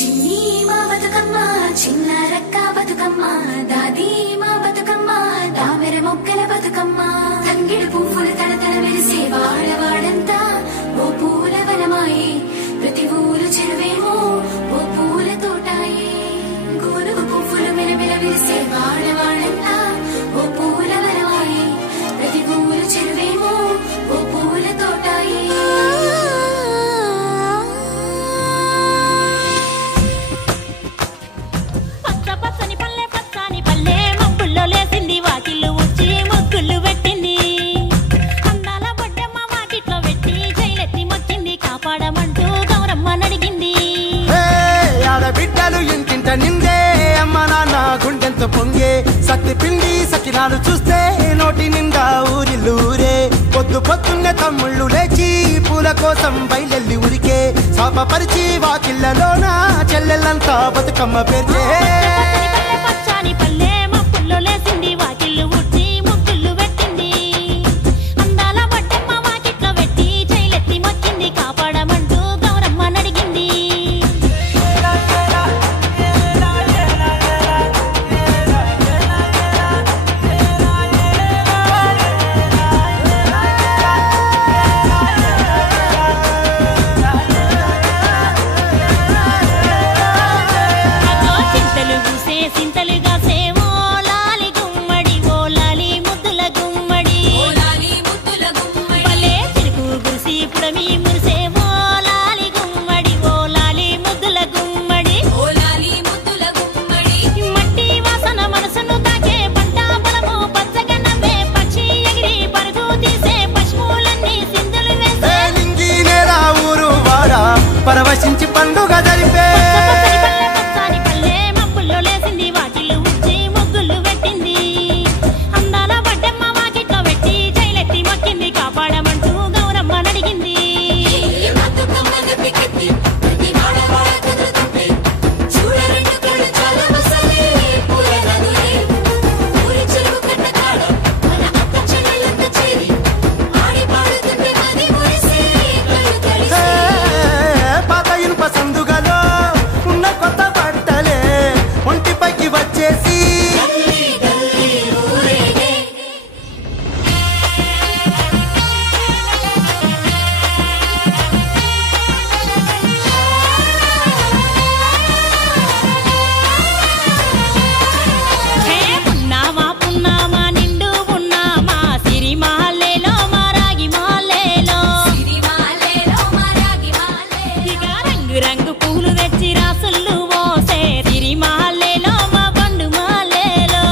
చిన్ని మా బతుకమ్మ చిన్న రక్క బతుకమ్మ దాది మా బతుకమ్మ దామెర మొక్కల బతుకమ్మ తంగిడు పువ్వులు తడతడ మెరిసే వాడవాడంతా ఓ పూల వనమాయే ప్రతి ఊరు చెరువేమో ఓ పూల తోటాయే గోనుగు పువ్వులు మెలమెల మెరిసే వాడవాడంతా ఓ పూల వనమాయే ప్రతి ఊరు చెరువేమో ఓ పూల తోటాయే నిందే అమ్మ నాన్న గుండెంత పొంగే సత్తి పిండి సకినాలు చూస్తే నోటి నిండా ఊరిల్లూరే పొద్దు పొద్దున్నే తమ్ముళ్ళు లేచి పూల కోసం బయలెల్లి ఉరికే శాపపరిచి వాకిళ్ళలోన చెల్లెళ్ళంతా బతుకమ్మ పేర్చే పరవశించి పండుగ జరిపే రంగు పూలు తెచ్చి రాసులు మోసే సిరిమాలేలో మా బండు మాలేలో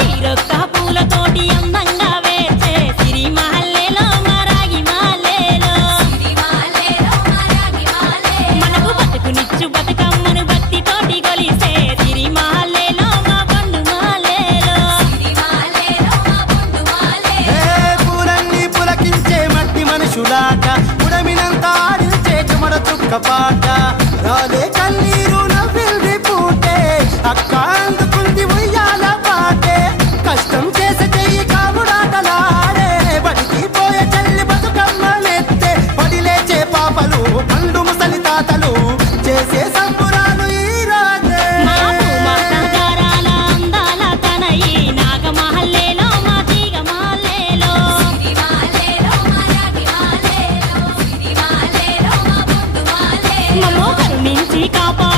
తీరొక్క పూలతోటి అందంగా వేచే సిరిమాలేలో మా రాగి మాలేలో మనకు బతుకునిచ్చు బతుకమ్మను భక్తితోటి కొలిసే సిరిమాలేలో మా బండు మాలేలో పూలన్నీ పులకించే మట్టి మనుషులాట పాట రాలే కన్నీరు నవ్వింది పూటే అక్క అందుకుంది ఉయ్యాల పాటే కష్టం చేసే చెయ్యి కాముడాటలాడే బడికి పోయే చెల్లి బతుకమ్మనెత్తే పడి లేచే పాపలు పండు ముసలి తాతలు చేసే సంబురాలు ఈ రోజే కరుణించి కాపా